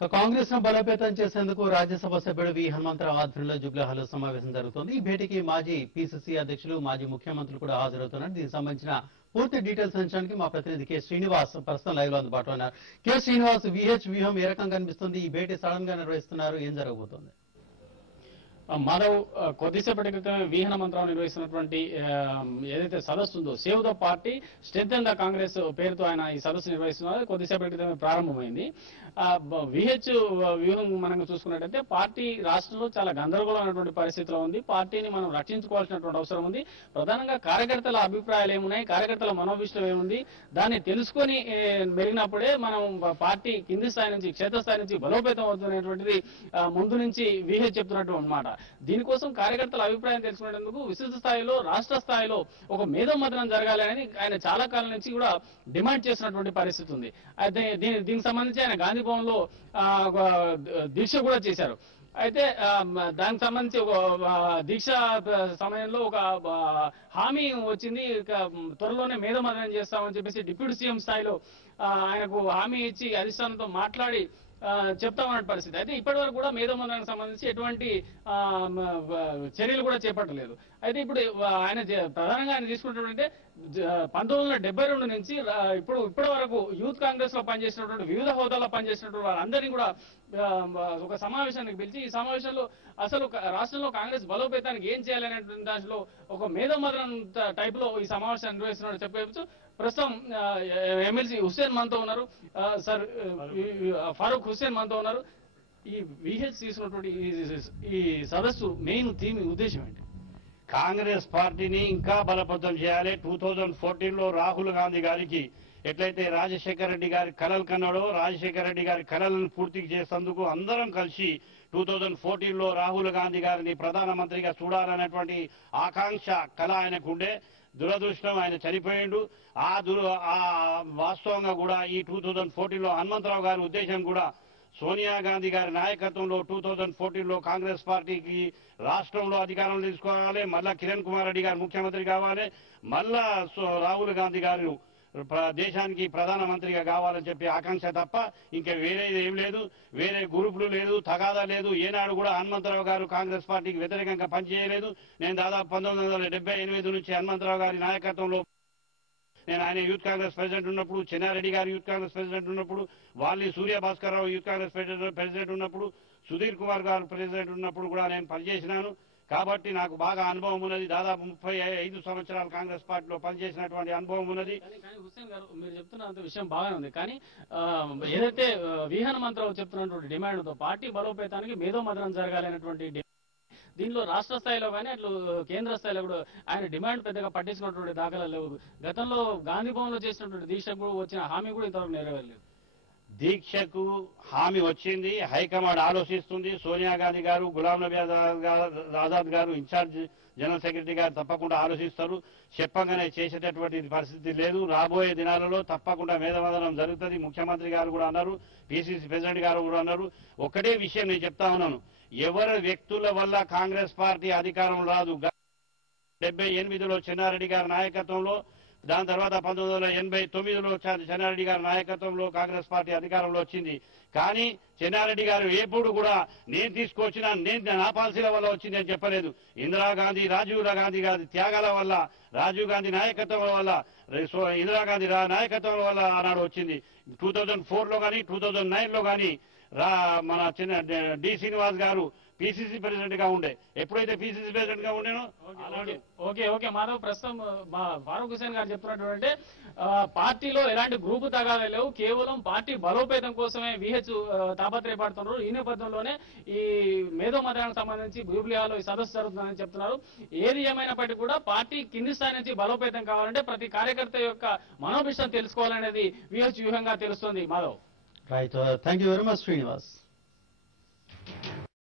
కాంగ్రెస్ ను బలోపేతం చేసేందుకు రాజ్యసభ సభ్యుడు వి హనుమంతరావు ఆధ్వర్యంలో జుబ్లీహాల్లో సమావేశం జరుగుతోంది. ఈ భేటీకి మాజీ పీసీసీ అధ్యక్షులు, మాజీ ముఖ్యమంత్రులు కూడా హాజరవుతున్నారు. దీనికి సంబంధించిన పూర్తి డీటెయిల్స్ అంచడానికి మా ప్రతినిధి కె శ్రీనివాస్ ప్రస్తుతం లైవ్ లో అందుబాటులో ఉన్నారు. కె శ్రీనివాస్, విహెచ్ వ్యూహం ఏ రకంగా కనిపిస్తుంది? ఈ భేటీ సడన్ గా నిర్వహిస్తున్నారు, ఏం జరగబోతోంది? మాధవ్, కొద్దిసేపటి క్రితమే వి హనుమంతరావు నిర్వహిస్తున్నటువంటి ఏదైతే సదస్సు ఉందో save the party strengthen the Congress పేరుతో ఆయన ఈ సదస్సు నిర్వహిస్తున్నారు. కొద్దిసేపటి క్రితమే ప్రారంభమైంది. విహెచ్ వ్యూహం మనం చూసుకున్నట్టయితే పార్టీ రాష్ట్రంలో చాలా గందరగోళమైనటువంటి పరిస్థితిలో ఉంది. పార్టీని మనం రక్షించుకోవాల్సినటువంటి అవసరం ఉంది. ప్రధానంగా కార్యకర్తల అభిప్రాయాలు ఏమున్నాయి, కార్యకర్తల మనోభిష్టం ఏముంది, దాన్ని తెలుసుకొని మెరిగినప్పుడే మనం పార్టీ కింది స్థాయి నుంచి క్షేత్రస్థాయి నుంచి బలోపేతం అవుతున్నటువంటిది ముందు నుంచి విహెచ్ చెప్తున్నట్టు అన్నమాట. దీనికోసం కార్యకర్తల అభిప్రాయం తెలుసుకునేందుకు విస్తృత స్థాయిలో రాష్ట్ర స్థాయిలో ఒక మేధోమథనం జరగాలి అని ఆయన చాలా కాలం నుంచి కూడా డిమాండ్ చేసినటువంటి పరిస్థితి ఉంది. అయితే దీనికి సంబంధించి ఆయన గాంధీ భవన్ లో దీక్ష కూడా చేశారు. అయితే దానికి సంబంధించి ఒక దీక్ష సమయంలో ఒక హామీ వచ్చింది, త్వరలోనే మేధోమథనం చేస్తామని చెప్పేసి డిప్యూటీ సీఎం స్థాయిలో ఆయనకు హామీ ఇచ్చి అధిష్టానంతో మాట్లాడి చెప్తామన్న పరిస్థితి. అయితే ఇప్పటి వరకు కూడా మేధోమథనానికి సంబంధించి ఎటువంటి చర్యలు కూడా చేపట్టలేదు. అయితే ఇప్పుడు ఆయన ప్రధానంగా ఆయన తీసుకుంటే 1972 నుంచి ఇప్పటి వరకు యూత్ కాంగ్రెస్ లో పనిచేసినటువంటి వివిధ హోదాల్లో పనిచేసినటువంటి వాళ్ళందరినీ కూడా ఒక సమావేశానికి పిలిచి ఈ సమావేశంలో అసలు రాష్ట్రంలో కాంగ్రెస్ బలోపేతానికి ఏం చేయాలనేటువంటి దాంట్లో ఒక మేధోమథనం టైప్ లో ఈ సమావేశాన్ని నిర్వహిస్తున్నట్టు చెప్పవచ్చు. ప్రస్తుతం ఎమ్మెల్సీ హుస్సేన్ మనతో ఉన్నారు, సార్ ఫారూక్ హుస్సేన్ మనతో ఉన్నారు. ఈ విహెచ్ తీసుకున్నటువంటి ఈ సదస్సు మెయిన్ థీమ్ ఉద్దేశం ఏంటి? కాంగ్రెస్ పార్టీని ఇంకా బలపతం చేయాలి. 2014లో రాహుల్ గాంధీ గారికి ఎట్లయితే రాజశేఖర రెడ్డి గారి కలలు కన్నాడో, రాజశేఖర రెడ్డి గారి కలలను పూర్తి చేసేందుకు అందరం కలిసి 2014లో రాహుల్ గాంధీ గారిని ప్రధానమంత్రిగా చూడాలనేటువంటి ఆకాంక్ష కళ ఆయనకుండే. దురదృష్టం ఆయన చనిపోయిండు. ఆ వాస్తవంగా కూడా ఈ 2014లో హనుమంతరావు గారి ఉద్దేశం కూడా సోనియా గాంధీ గారి నాయకత్వంలో 2014లో కాంగ్రెస్ పార్టీకి రాష్ట్రంలో అధికారం తీసుకోవాలి, మళ్ళా కిరణ్ కుమార్ రెడ్డి గారు ముఖ్యమంత్రి కావాలి, మళ్ళా రాహుల్ గాంధీ గారు దేశానికి ప్రధానమంత్రిగా కావాలని చెప్పి ఆకాంక్ష తప్ప ఇంకా వేరేది ఏం లేదు. వేరే గ్రూపులు లేదు, తగాదా లేదు. ఏనాడు కూడా హనుమంతరావు గారు కాంగ్రెస్ పార్టీకి వ్యతిరేకంగా పనిచేయలేదు. నేను దాదాపు 1978 నుంచి హనుమంతరావు గారి నాయకత్వంలో నేను ఆయన యూత్ కాంగ్రెస్ ప్రెసిడెంట్ ఉన్నప్పుడు, చెన్నారెడ్డి గారు యూత్ కాంగ్రెస్ ప్రెసిడెంట్ ఉన్నప్పుడు, వాళ్ళని సూర్యభాస్కర్ రావు యూత్ కాంగ్రెస్ ప్రెసిడెంట్ ఉన్నప్పుడు, సుధీర్ కుమార్ గారు ప్రెసిడెంట్ ఉన్నప్పుడు కూడా నేను పనిచేసినాను. కాబట్టి నాకు బాగా అనుభవం ఉన్నది. దాదాపు 35 సంవత్సరాలు కాంగ్రెస్ పార్టీలో పనిచేసినటువంటి అనుభవం ఉన్నది. హుస్సేన్ గారు, మీరు చెప్తున్నంత విషయం బాగానే ఉంది. కానీ ఏదైతే వి హనుమంతరావు చెప్తున్నటువంటి డిమాండ్తో పార్టీ బలోపేతానికి మేధోమథనం జరగాలనేటువంటి దీనిలో రాష్ట్ర స్థాయిలో కానీ అట్లు కేంద్ర స్థాయిలో కూడా ఆయన డిమాండ్ పెద్దగా పట్టించుకున్నటువంటి దాఖలాలు లేవు. గతంలో గాంధీ భవన్ లో చేసినటువంటి దీక్షకు వచ్చిన హామీ కూడా ఇంతవరకు నెరవేరలేదు. దీక్షకు హామీ వచ్చింది, హైకమాండ్ ఆలోచిస్తుంది. సోనియా గాంధీ గారు, గులాం నబీ ఆజాద్ గారు, ఇన్ఛార్జ్ జనరల్ సెక్రటరీ గారు తప్పకుండా ఆలోచిస్తారు. చెప్పగానే చేసేటటువంటి పరిస్థితి లేదు. రాబోయే దినాలలో తప్పకుండా మేధోమథనం జరుగుతుంది. ముఖ్యమంత్రి గారు కూడా అన్నారు, పిసిసి ప్రెసిడెంట్ గారు కూడా అన్నారు. ఒకటే విషయం నేను చెప్తా ఉన్నాను, ఎవరి వ్యక్తుల వల్ల కాంగ్రెస్ పార్టీ అధికారం రాదు. 78లో చెన్నారెడ్డి గారి నాయకత్వంలో, దాని తర్వాత 1989లో చెన్నారెడ్డి గారి నాయకత్వంలో కాంగ్రెస్ పార్టీ అధికారంలో వచ్చింది. కానీ చెన్నారెడ్డి గారు ఎప్పుడు కూడా నేను తీసుకొచ్చిన నా పాలసీల వల్ల వచ్చింది అని చెప్పలేదు. ఇందిరాగాంధీ, రాజీవ్ గాంధీ గారి త్యాగాల వల్ల, రాజీవ్ గాంధీ నాయకత్వం వల్ల, ఇందిరాగాంధీ నాయకత్వం వల్ల ఆనాడు వచ్చింది. 2004లో కానీ 2009లో కానీ మన డి శ్రీనివాస్ గారు పిసిసి ప్రెసిడెంట్ గా ఉండే. ఎప్పుడైతే పిసిసి ప్రెసిడెంట్ గా ఉండేనో ఓకే మాధవ్, ప్రస్తుతం ఫారూక్ హుస్సేన్ గారు చెప్తున్నటువంటి పార్టీలో ఎలాంటి గ్రూపు తగాదా లేవు, కేవలం పార్టీ బలోపేతం కోసమే విహెచ్ తాపత్రయపడుతున్నారు. ఈ నేపథ్యంలోనే ఈ మేధోమథనానికి సంబంధించి జూబ్లీహాల్లో ఈ సదస్సు జరుగుతుందని చెప్తున్నారు. ఏది ఏమైనప్పటికీ కూడా పార్టీ కింది స్థాయి నుంచి బలోపేతం కావాలంటే ప్రతి కార్యకర్త యొక్క మనోభిష్టం తెలుసుకోవాలనేది విహెచ్ వ్యూహంగా తెలుస్తుంది. Madhav, right, thank you very much Srinivas.